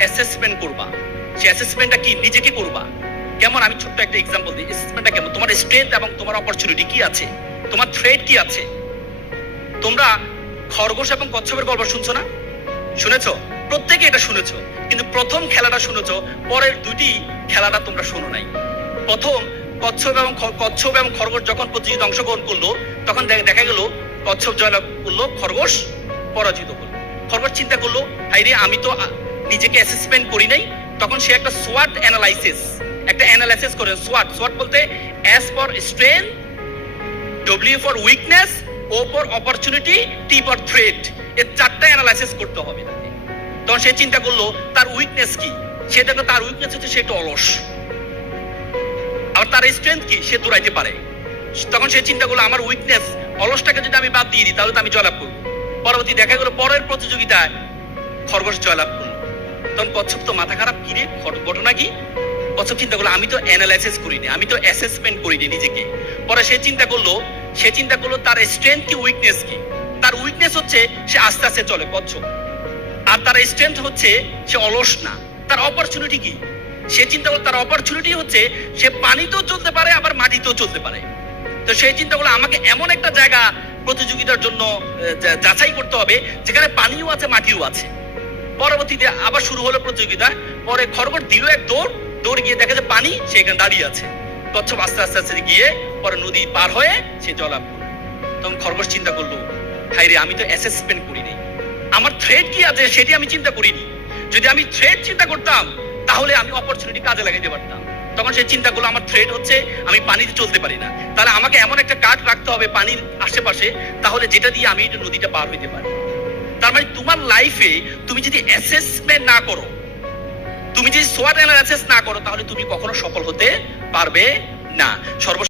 Assessment করবা। সেই অ্যাসেসমেন্টটা কি নিজেকে করবা। কেমন, আমি ছোট্ট একটা এক্সাম্পল দিই। অ্যাসেসমেন্টটা কেমন, তোমার স্ট্রেংথ এবং তোমার অপরচুনিটি কি আছে, তোমার থ্রেট কি আছে। তোমরা খরগোশ এবং কচ্ছপের গল্প শুনছো না? শুনেছো? প্রত্যেকে এটা শুনেছো, কিন্তু প্রথম খেলাটা শুনেছো, পরের দুটি খেলাটা তোমরা শোনো নাই। প্রথম কচ্ছপ এবং খরগোশ যখন প্রতিযোগিতা অংশগ্রহণ করলো, তখন দেখা গেল কচ্ছপ জয়লাভ করলো, খরগোশ পরাজিত হলো। খরগোশ চিন্তা করলো, হাইরে আমি তো নিজেকে অ্যাসেসমেন্ট করি নাই। তখন সে একটা সোয়াট অ্যানালাইসিস করে। সোয়াট বলতে S for strength, W for weakness, O for opportunity, T for threat. এর চারটা অ্যানালাইসিস করতে হবে তাকে। তখন সে চিন্তা করলো তার উইকনেস কি। সে দেখলো তার উইকনেস হচ্ছে সে একটু অলস। আর তার স্ট্রেংথ কি, সে দৌড়াইতে পারে। তখন সে চিন্তা করলো আমার উইকনেস অলসটাকে যদি আমি বাদ দিয়ে দিই তাহলে তো আমি জয়লাভ করবো। পরবর্তী দেখা গেল পরের প্রতিযোগিতায় খরগোশ জয়লাভ করলো। তখন কচ্ছপ তো মাথা খারাপ, কি রে ঘটনা কি। কচ্ছপ চিন্তা করলো আমি তো অ্যানালাইসিস করিনি, আমি তো অ্যাসেসমেন্ট করিনি নিজেকে। পরে সে চিন্তা করলো তার স্ট্রেংথ কি, উইকনেস কি। তার উইকনেস হচ্ছে সে আস্তে আস্তে চলে কচ্ছপ, আর তার স্ট্রেংথ হচ্ছে সে অলস না। তার অপরচুনিটি কি, সে চিন্তা করলো তার অপরচুনিটি হচ্ছে সে পানিতেও চলতে পারে আবার মাটিতেও চলতে পারে। তো সেই চিন্তা করলো আমাকে এমন একটা জায়গা প্রতিযোগিতার জন্য যাচাই করতে হবে যেখানে পানিও আছে মাটিও আছে। পরবর্তীতে আবার শুরু হলো প্রতিযোগিতা। পরে খরগোশ দিল এক দৌড় গিয়ে দেখা যায় পানি, সে এখানে দাঁড়িয়ে আছে। কচ্ছপ আস্তে আস্তে গিয়ে পরে নদী পার হয়ে সে জয়লাভ করলো। তখন খরগোশ চিন্তা করলো, হাইরে আমি তো অ্যাসেসমেন্ট করিনি, আমার থ্রেট কি আছে সেটি আমি চিন্তা করিনি। যদি আমি থ্রেট চিন্তা করতাম তাহলে আমি অপরচুনিটি কাজে লাগাইতে পারতাম। তখন সে চিন্তা করলো আমার থ্রেট হচ্ছে আমি পানিতে চলতে পারি না, তাহলে আমাকে এমন একটা কাঠ রাখতে হবে পানির আশেপাশে, তাহলে যেটা দিয়ে আমি নদীটা পার হইতে পারি। তার মানে তোমার লাইফে তুমি যদি অ্যাসেসমেন্ট না করো, তুমি যদি সোয়াট অ্যানালাইসিস না করো, তাহলে তুমি কখনো সফল হতে পারবে না।